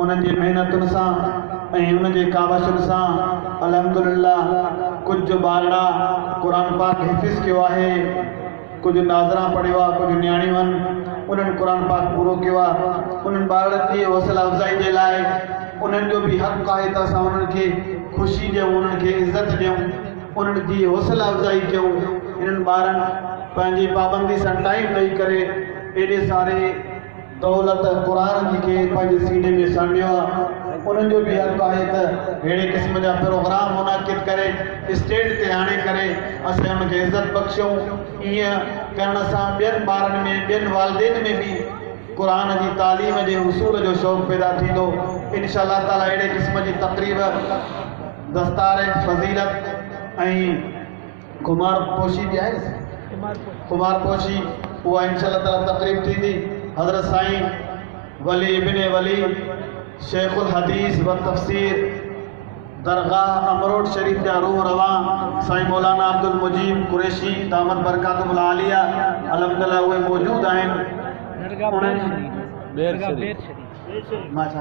उन्हनि जी महिनतुनि सां ऐं उन जे कावशुनि सां अल्हम्दुलिल्लाह कुझु ॿारड़ा क़ुरान पाक हिफ़िज़ कयो आहे, कुझु नाज़रा पढ़ियो आहे, कुझु न्याणियूं आहिनि उन्हनि क़ुरान पाक पूरो कयो आहे। उन्हनि ॿारनि जी हौसला अफ़ज़ाई जे लाइ उन्हनि जो बि हक़ आहे त असां उन्हनि खे ख़ुशी ॾियूं, उन्हनि खे इज़त ॾियूं, उन्हनि जी हौसला अफ़ज़ाई कयूं। इन्हनि ॿारनि पंहिंजी पाबंदी सां टाइम ॾेई करे एॾे सारे दौलत क़ुरान जी खे पंहिंजे सीने में सांडियो आहे। उन्हनि जो बि हक़ आहे त अहिड़े क़िस्म जा प्रोग्राम मुनाक़िद करे स्टेज ते आणे करे असां उनखे इज़त बख़्शियूं। ईअं करण सां ॿियनि ॿारनि में, ॿियनि वालिदैन में बि क़ुरान जी तालीम जे हुसूल जो शौक़ु पैदा थींदो। इंशाअल्लाह ताला अहिड़े क़िस्म जी तक़रीब दस्तार फज़ीलत ऐं कुमार पोशी बि आहे न, कुमार पोशी, उहा इंशाअल्लाह ताला तक़रीब थींदी। हज़रत साईं वली इब्न वली शेखुल हदीस व तफ़सीर दरगाह अमरोड शरीफ जा रूह रवां साईं मौलाना अब्दुल मुजीब कुरैशी दामत बरकातुहुल आलिया अल्हम्दुलिल्लाह उहे मौजूद आहिनि। उन्हनि मां छा